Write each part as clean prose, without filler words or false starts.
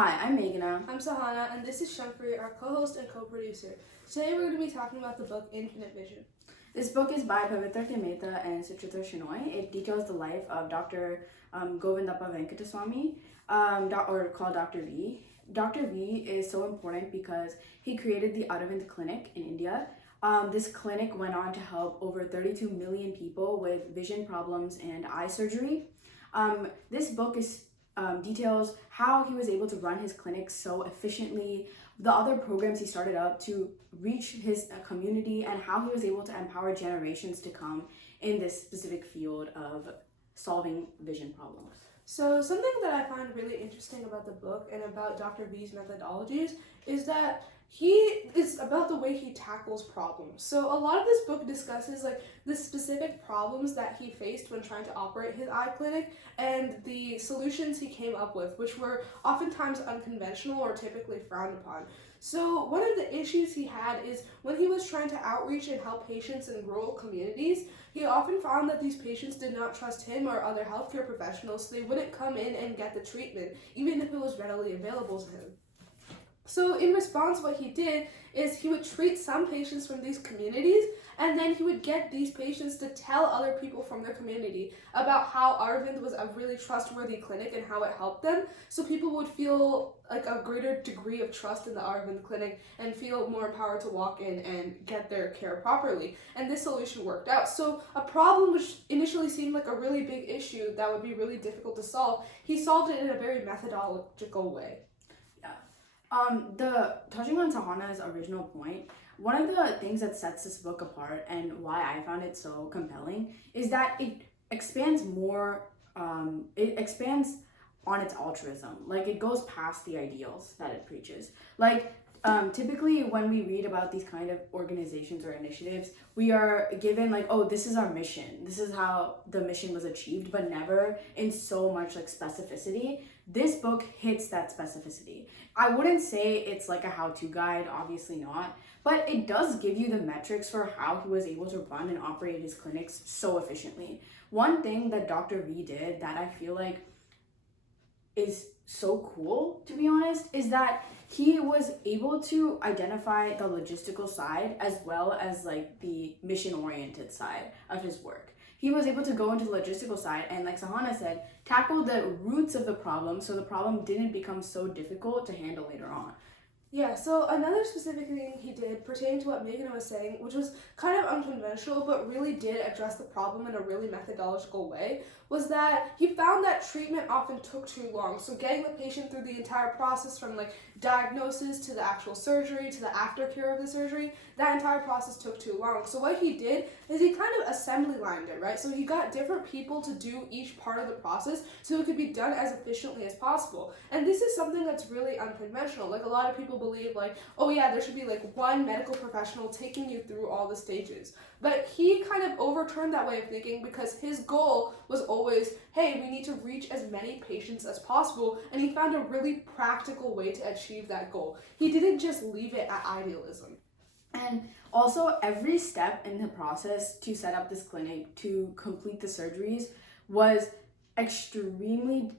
Hi, I'm Meghana. I'm Sahana, and this is Shumfrey, our co-host and co-producer. Today we're going to be talking about the book Infinite Vision. This book is by Pavithra K, Mehta and Suchitra Shenoy. It details the life of Dr. Govindappa Venkataswamy, or called Dr. V. Dr. V is so important because he created the Aravind clinic in India. This clinic went on to help over 32 million people with vision problems and eye surgery. This book details how he was able to run his clinic so efficiently, the other programs he started up to reach his community, and how he was able to empower generations to come in this specific field of solving vision problems. So something that I find really interesting about the book and about Dr. V's methodologies is that it's about the way he tackles problems. So a lot of this book discusses the specific problems that he faced when trying to operate his eye clinic and the solutions he came up with, which were oftentimes unconventional or typically frowned upon. So one of the issues he had is when he was trying to outreach and help patients in rural communities, he often found that these patients did not trust him or other healthcare professionals, so they wouldn't come in and get the treatment, even if it was readily available to him. So in response, what he did is he would treat some patients from these communities, and then he would get these patients to tell other people from their community about how Aravind was a really trustworthy clinic and how it helped them, so people would feel like a greater degree of trust in the Aravind clinic and feel more empowered to walk in and get their care properly. And this solution worked out. So a problem which initially seemed like a really big issue that would be really difficult to solve, he solved it in a very methodological way. Touching on Sahana's original point, one of the things that sets this book apart and why I found it so compelling is that it expands on its altruism. It goes past the ideals that it preaches. Typically when we read about these kind of organizations or initiatives, we are given this is our mission, this is how the mission was achieved, but never in so much specificity. This book hits that specificity. I wouldn't say it's like a how-to guide, obviously not, but it does give you the metrics for how he was able to run and operate his clinics so efficiently. One thing that Dr. V did that I feel like is so cool, to be honest, is that he was able to identify the logistical side as well as the mission-oriented side of his work. He was able to go into the logistical side and, like Sahana said, tackle the roots of the problem so the problem didn't become so difficult to handle later on. Yeah, so another specific thing he did pertaining to what Meghana was saying, which was kind of unconventional but really did address the problem in a really methodological way, was that he found that treatment often took too long. So getting the patient through the entire process from diagnosis to the actual surgery to the aftercare of the surgery, that entire process took too long. So what he did is he kind of assembly lined it, right? So he got different people to do each part of the process so it could be done as efficiently as possible. And this is something that's really unconventional. A lot of people believe oh yeah, there should be one medical professional taking you through all the stages. But he kind of overturned that way of thinking because his goal was always, hey, we need to reach as many patients as possible, and he found a really practical way to achieve that goal. He didn't just leave it at idealism. And also, every step in the process to set up this clinic, to complete the surgeries, was extremely,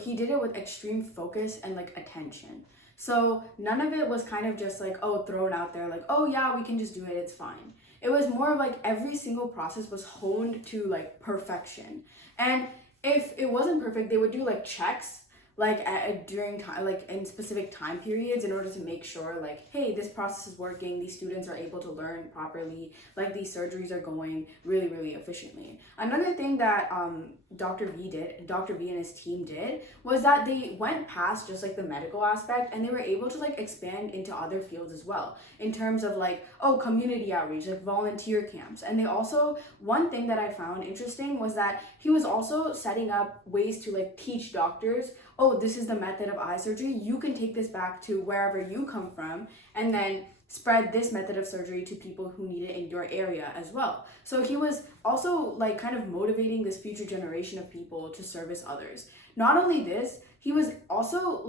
he did it with extreme focus and attention. So none of it was kind of just thrown out there oh yeah, we can just do it, it's fine. It was more of every single process was honed to perfection. And if it wasn't perfect, they would do checks during time, in specific time periods in order to make sure hey, this process is working, these students are able to learn properly, these surgeries are going really, really efficiently. Another thing that Dr. V and his team did was that they went past just the medical aspect, and they were able to expand into other fields as well in terms of community outreach, volunteer camps. And they also, one thing that I found interesting was that he was also setting up ways to teach doctors, oh, this is the method of eye surgery, you can take this back to wherever you come from and then spread this method of surgery to people who need it in your area as well. So he was also kind of motivating this future generation of people to service others. Not only this, he was also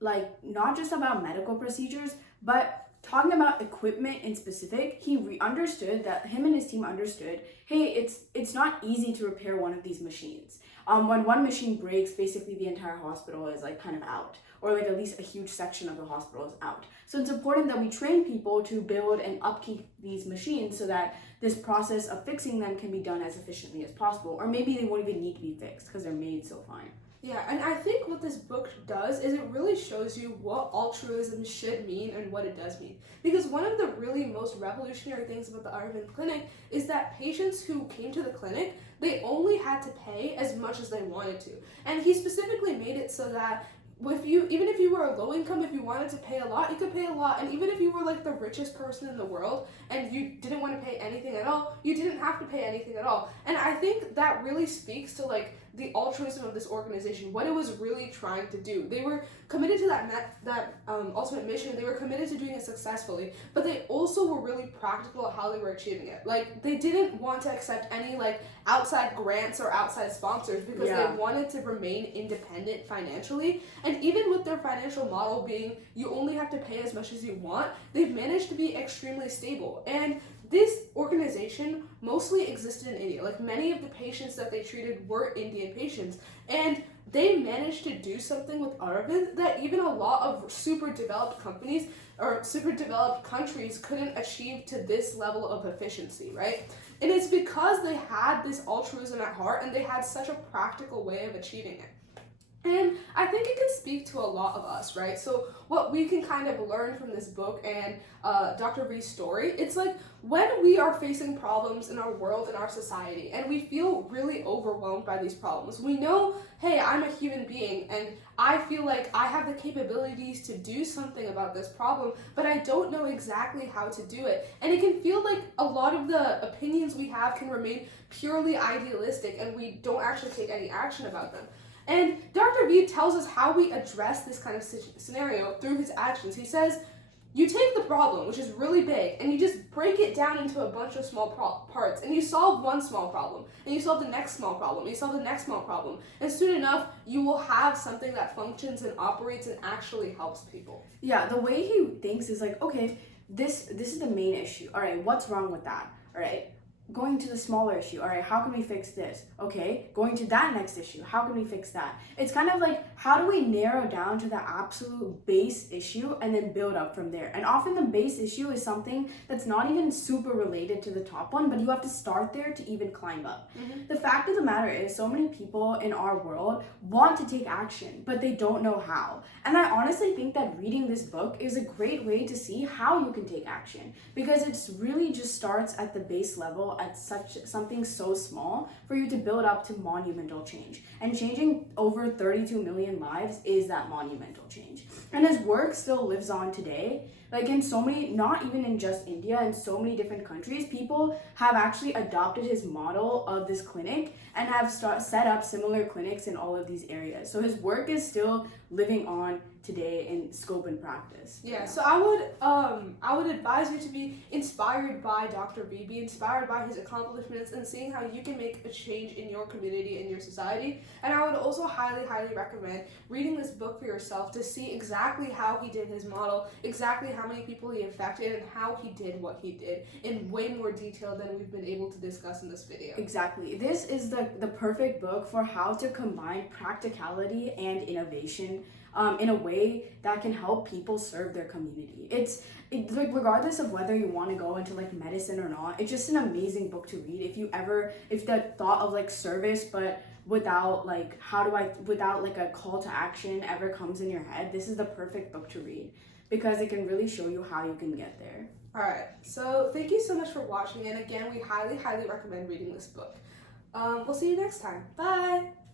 not just about medical procedures, but talking about equipment in specific. Understood that him and his team understood, hey, it's not easy to repair one of these machines. when one machine breaks, basically the entire hospital is like kind of out, or like at least a huge section of the hospital is out. So it's important that we train people to build and upkeep these machines so that this process of fixing them can be done as efficiently as possible, or maybe they won't even need to be fixed because they're made so fine. Yeah, and I think what this book does is it really shows you what altruism should mean and what it does mean. Because one of the really most revolutionary things about the Aravind Clinic is that patients who came to the clinic, they only had to pay as much as they wanted to. And he specifically made it so that even if you were a low income, if you wanted to pay a lot, you could pay a lot. And even if you were like the richest person in the world and you didn't want to pay anything at all, you didn't have to pay anything at all. And I think that really speaks to like the altruism of this organization, what it was really trying to do. They were committed to that ultimate mission. They were committed to doing it successfully, but they also were really practical at how they were achieving it. Like, they didn't want to accept any like outside grants or outside sponsors because they wanted to remain independent financially. And even with their financial model being you only have to pay as much as you want, they've managed to be extremely stable. And this organization mostly existed in India. Like, many of the patients that they treated were Indian patients. And they managed to do something with Aravind that even a lot of super developed companies or super developed countries couldn't achieve to this level of efficiency, right? And it's because they had this altruism at heart and they had such a practical way of achieving it. And I think it can speak to a lot of us, right? So what we can kind of learn from this book and Dr. V's story, it's like when we are facing problems in our world, in our society, and we feel really overwhelmed by these problems, we know, hey, I'm a human being and I feel like I have the capabilities to do something about this problem, but I don't know exactly how to do it. And it can feel like a lot of the opinions we have can remain purely idealistic and we don't actually take any action about them. And Dr. V tells us how we address this kind of scenario through his actions. He says, you take the problem, which is really big, and you just break it down into a bunch of small parts, and you solve one small problem, and you solve the next small problem, and you solve the next small problem, and soon enough, you will have something that functions and operates and actually helps people. Yeah, the way he thinks is like, okay, this is the main issue. All right, what's wrong with that? All right, going to the smaller issue. All right, how can we fix this? Okay, going to that next issue. How can we fix that? It's kind of like, how do we narrow down to the absolute base issue and then build up from there? And often the base issue is something that's not even super related to the top one, but you have to start there to even climb up. Mm-hmm. The fact of the matter is, so many people in our world want to take action, but they don't know how. And I honestly think that reading this book is a great way to see how you can take action, because it's really just starts at the base level at something so small for you to build up to monumental change. And changing over 32 million lives is that monumental change. And his work still lives on today. Like, in so many, not even in just India, in so many different countries, people have actually adopted his model of this clinic and have set up similar clinics in all of these areas. So his work is still living on today in scope and practice. Yeah, so I would advise you to be inspired by Dr. V, be inspired by his accomplishments and seeing how you can make a change in your community, in your society. And I would also highly, highly recommend reading this book for yourself to see exactly how he did his model, exactly how many people he affected, and how he did what he did in way more detail than we've been able to discuss in this video. Exactly. This is the perfect book for how to combine practicality and innovation in a way that can help people serve their community. It's like, regardless of whether you want to go into like medicine or not, it's just an amazing book to read. If the thought of like service but without like without like a call to action ever comes in your head, this is the perfect book to read, because it can really show you how you can get there. Alright, so thank you so much for watching, and again, we highly, highly recommend reading this book. We'll see you next time. Bye!